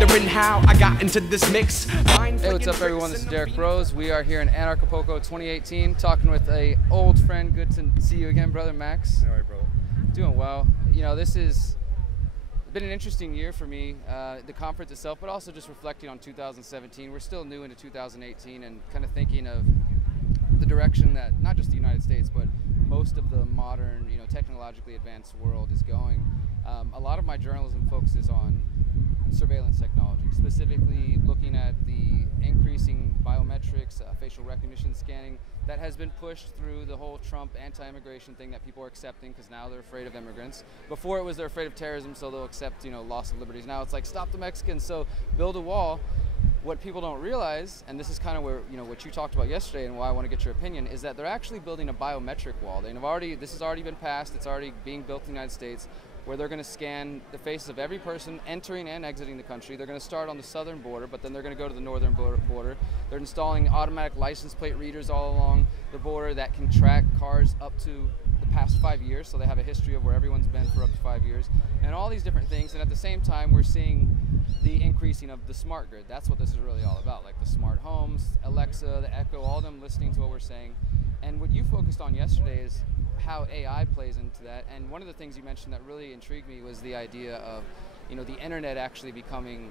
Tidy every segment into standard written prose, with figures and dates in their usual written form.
wondering how I got into this mix. Hey, what's up everyone? This is Derrick Broze. We are here in Anarchapulco 2018 talking with a old friend. Good to see you again, brother Max. How are you, brother? Doing well. You know, this has been an interesting year for me, the conference itself, but also just reflecting on 2017. We're still new into 2018 and kind of thinking of the direction that not just the United States, but most of the modern, technologically advanced world is going. A lot of my journalism focuses on surveillance technology, specifically looking at the increasing biometrics, facial recognition scanning that has been pushed through the whole Trump anti-immigration thing that people are accepting because now they're afraid of immigrants. Before it was they're afraid of terrorism, so they'll accept, loss of liberties. Now it's like stop the Mexicans, so build a wall. What people don't realize, and this is kind of where, what you talked about yesterday and why I want to get your opinion, is that they're actually building a biometric wall. This has already been passed, it's already being built in the United States, where they're going to scan the faces of every person entering and exiting the country. They're going to start on the southern border, but then they're going to go to the northern border. They're installing automatic license plate readers all along the border that can track cars up to the past 5 years, so they have a history of where everyone's been for up to 5 years, and all these different things. And at the same time, we're seeing the increasing of the smart grid. That's what this is really all about, like the smart homes, Alexa, the Echo, all of them listening to what we're saying. And what you focused on yesterday is how AI plays into that. And one of the things you mentioned that really intrigued me was the idea of, the internet actually becoming,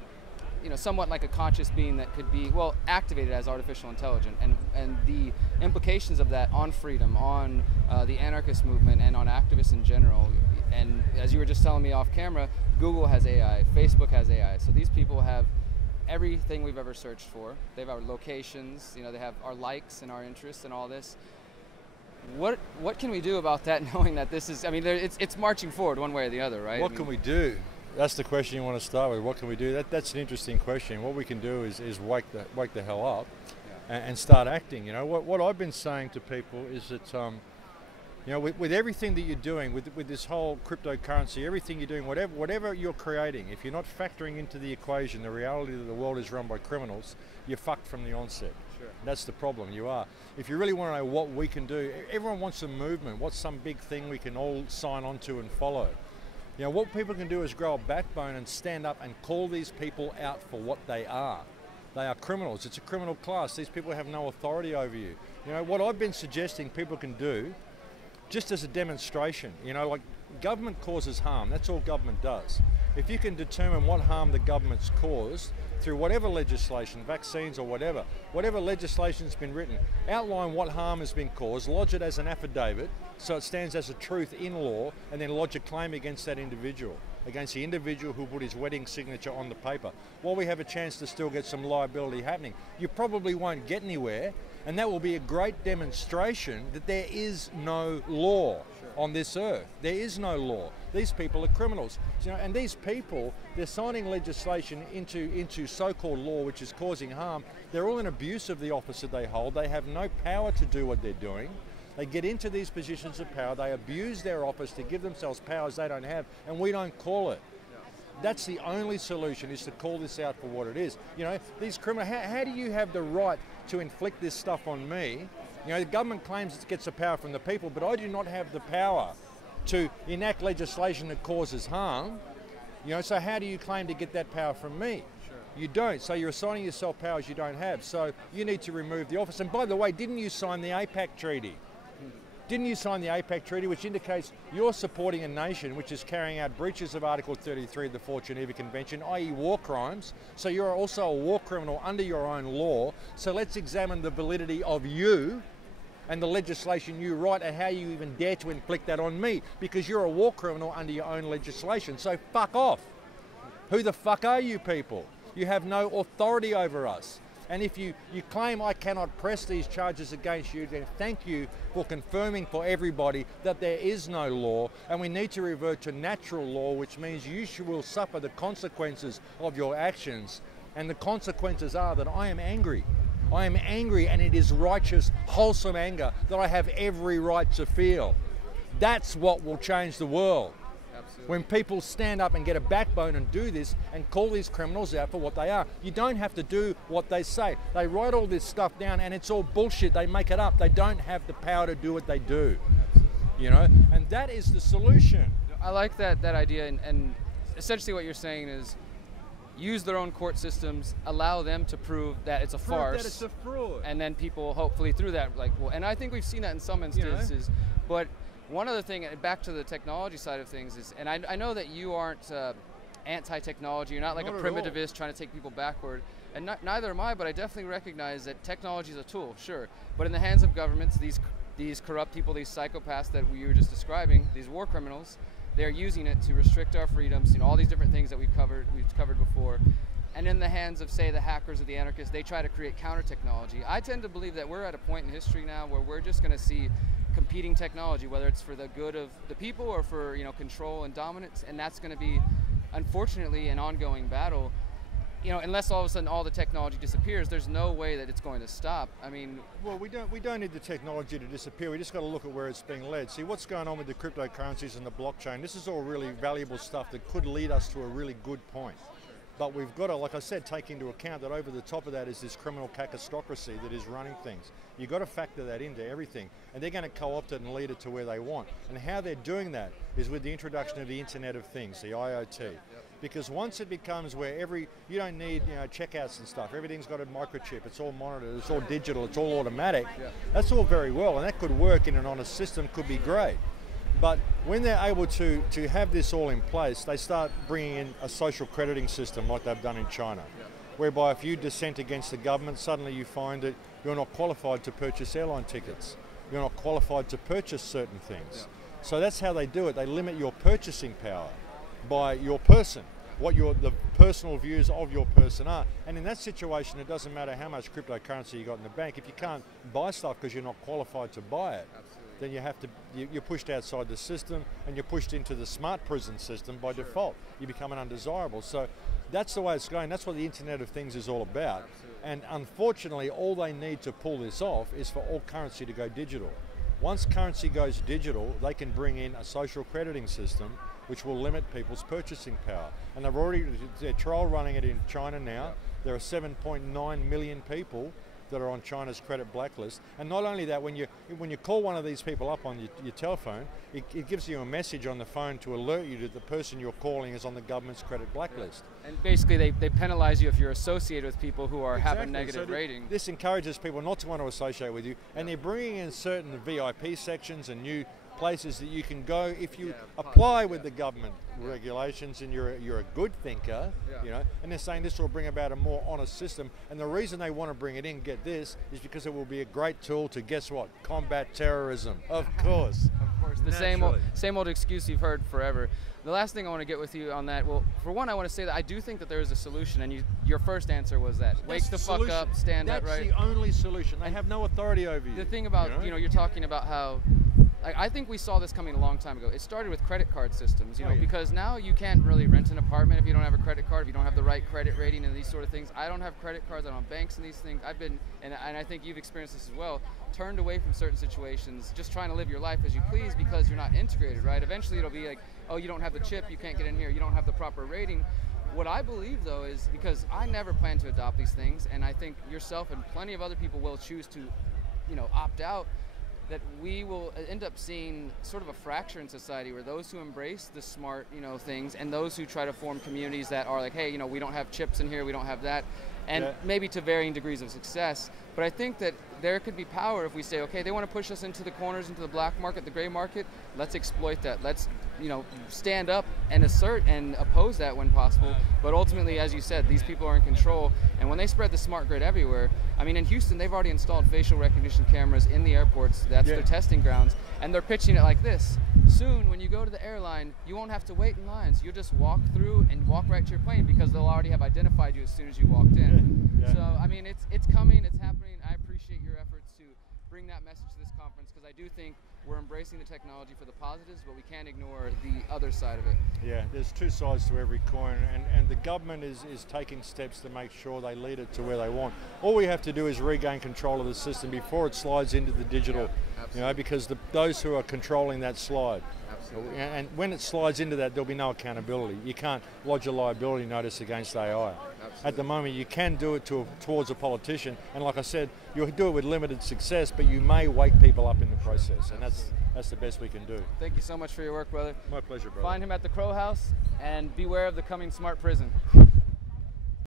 somewhat like a conscious being that could be, activated as artificial intelligence, and the implications of that on freedom, on the anarchist movement, and on activists in general. And as you were just telling me off camera, Google has AI, Facebook has AI. So these people have everything we've ever searched for. They have our locations, they have our likes and our interests and all this. What can we do about that, knowing that this is, it's marching forward one way or the other, right? What can we do? That's the question you want to start with. What can we do? That's an interesting question. What we can do is wake the hell up, and start acting. What I've been saying to people is that with everything that you're doing, with this whole cryptocurrency, everything you're doing, whatever you're creating, if you're not factoring into the equation the reality that the world is run by criminals, you're fucked from the onset. Sure. That's the problem, you are. If you really want to know what we can do, everyone wants a movement. What's some big thing we can all sign on to and follow? What people can do is grow a backbone and stand up and call these people out for what they are. They are criminals. It's a criminal class. These people have no authority over you. What I've been suggesting people can do, just as a demonstration, like government causes harm. That's all government does. If you can determine what harm the government's caused through whatever legislation, vaccines or whatever legislation's been written, outline what harm has been caused, lodge it as an affidavit so it stands as a truth in law, and then lodge a claim against that individual, against the individual who put his wedding signature on the paper. While we have a chance to still get some liability happening, you probably won't get anywhere, and that will be a great demonstration that there is no law on this earth. There is no law. These people are criminals. And these people, they're signing legislation into so-called law which is causing harm. They're all in abuse of the office that they hold. They have no power to do what they're doing. They get into these positions of power. They abuse their office to give themselves powers they don't have, and we don't call it. That's the only solution, is to call this out for what it is. These criminals, how do you have the right to inflict this stuff on me? The government claims it gets the power from the people, but I do not have the power to enact legislation that causes harm. So how do you claim to get that power from me? Sure. You don't. So you're assigning yourself powers you don't have. So you need to remove the office. And by the way, didn't you sign the AIPAC treaty? Didn't you sign the AIPAC treaty, which indicates you're supporting a nation which is carrying out breaches of Article 33 of the Fourth Geneva Convention, i.e. war crimes? So you're also a war criminal under your own law. So let's examine the validity of you and the legislation you write, and how you even dare to inflict that on me, because you're a war criminal under your own legislation. So fuck off. Who the fuck are you people? You have no authority over us. And if you claim I cannot press these charges against you, then thank you for confirming for everybody that there is no law, and we need to revert to natural law, which means you will suffer the consequences of your actions. And the consequences are that I am angry. I am angry, and it is righteous, wholesome anger that I have every right to feel. That's what will change the world. Absolutely. When people stand up and get a backbone and do this and call these criminals out for what they are. You don't have to do what they say. They write all this stuff down and it's all bullshit. They make it up. They don't have the power to do what they do. Absolutely. And that is the solution. I like that idea, and essentially what you're saying is use their own court systems, allow them to prove that it's a farce. That it's a fraud. And then people hopefully through that, like, well, and I think we've seen that in some instances. But one other thing, back to the technology side of things, is, and I know that you aren't anti-technology, you're not like a primitivist trying to take people backward, and neither am I, but I definitely recognize that technology is a tool, sure, but in the hands of governments, these corrupt people, these psychopaths that we were just describing, these war criminals, they're using it to restrict our freedoms, all these different things that we've covered before. And in the hands of, say, the hackers or the anarchists, they try to create counter-technology. I tend to believe that we're at a point in history now where we're just going to see competing technology, whether it's for the good of the people or for control and dominance, and that's going to be, unfortunately, an ongoing battle. Unless all of a sudden all the technology disappears, there's no way that it's going to stop. I mean, well, we don't need the technology to disappear. We just got to look at where it's being led. See what's going on with the cryptocurrencies and the blockchain. This is all really valuable stuff that could lead us to a really good point. But we've got to, like I said, take into account that over the top of that is this criminal cacistocracy that is running things. You've got to factor that into everything. And they're going to co-opt it and lead it to where they want. And how they're doing that is with the introduction of the Internet of Things, the IoT. Because once it becomes where you don't need checkouts and stuff, everything's got a microchip, it's all monitored, it's all digital, it's all automatic, that's all very well, and that could work in an honest system, could be great. But when they're able to have this all in place, they start bringing in a social crediting system like they've done in China, whereby if you dissent against the government, suddenly you find that you're not qualified to purchase airline tickets, you're not qualified to purchase certain things. So that's how they do it, they limit your purchasing power by your person, what the personal views of your person are. And in that situation, it doesn't matter how much cryptocurrency you got in the bank. If you can't buy stuff because you're not qualified to buy it, then you're pushed outside the system and you're pushed into the smart prison system by default. You become an undesirable. So that's the way it's going. That's what the Internet of Things is all about. And unfortunately, all they need to pull this off is for all currency to go digital. Once currency goes digital, they can bring in a social crediting system which will limit people's purchasing power. And they're trial running it in China now. There are 7.9 million people that are on China's credit blacklist. And not only that, when you call one of these people up on your telephone, it gives you a message on the phone to alert you that the person you're calling is on the government's credit blacklist. And basically they penalize you if you're associated with people who have a negative rating. This encourages people not to want to associate with you, and they're bringing in certain VIP sections and new places that you can go if you apply with the government regulations and you're a good thinker, and they're saying this will bring about a more honest system. And the reason they want to bring it in, get this, is because it will be a great tool to, guess what, combat terrorism. Of course. Of course, the same old excuse you've heard forever. The last thing I want to get with you on that, well, for one, I want to say that I do think that there is a solution, and your first answer was that. Wake the fuck up, stand up, right? That's the only solution. They have no authority over you. The thing about, you're talking about how, I think we saw this coming a long time ago. It started with credit card systems, because now you can't really rent an apartment if you don't have a credit card, if you don't have the right credit rating and these sort of things. I don't have credit cards, I don't have banks and these things. I've been, and I think you've experienced this as well, turned away from certain situations, just trying to live your life as you please because you're not integrated, right? Eventually it'll be like, oh, you don't have the chip, you can't get in here, you don't have the proper rating. What I believe, though, is because I never plan to adopt these things, and I think yourself and plenty of other people will choose to, opt out, that we will end up seeing sort of a fracture in society where those who embrace the smart, things, and those who try to form communities that are like, hey, we don't have chips in here, we don't have that, and maybe to varying degrees of success. But I think that there could be power if we say, okay, they want to push us into the corners, into the black market, the gray market, let's exploit that. Let's, stand up and assert and oppose that when possible. But ultimately, as you said, these people are in control. And when they spread the smart grid everywhere, I mean, in Houston, they've already installed facial recognition cameras in the airports. That's their testing grounds. And they're pitching it like this. Soon, when you go to the airline, you won't have to wait in lines. You'll just walk through and walk right to your plane because they'll already have identified you as soon as you walked in. So, I mean, it's coming, it's happening. I appreciate your efforts to bring that message to this conference because I do think we're embracing the technology for the positives, but we can't ignore the other side of it. Yeah, there's two sides to every coin, and the government is taking steps to make sure they lead it to where they want. All we have to do is regain control of the system before it slides into the digital, because those who are controlling that slide. Absolutely. And when it slides into that, there'll be no accountability. You can't lodge a liability notice against AI. Absolutely. At the moment, you can do it towards a politician, and like I said, you'll do it with limited success, but you may wake people up in the process, and that's the best we can do. Thank you so much for your work, brother. My pleasure, brother. Find him at the Crow House, and beware of the coming smart prison.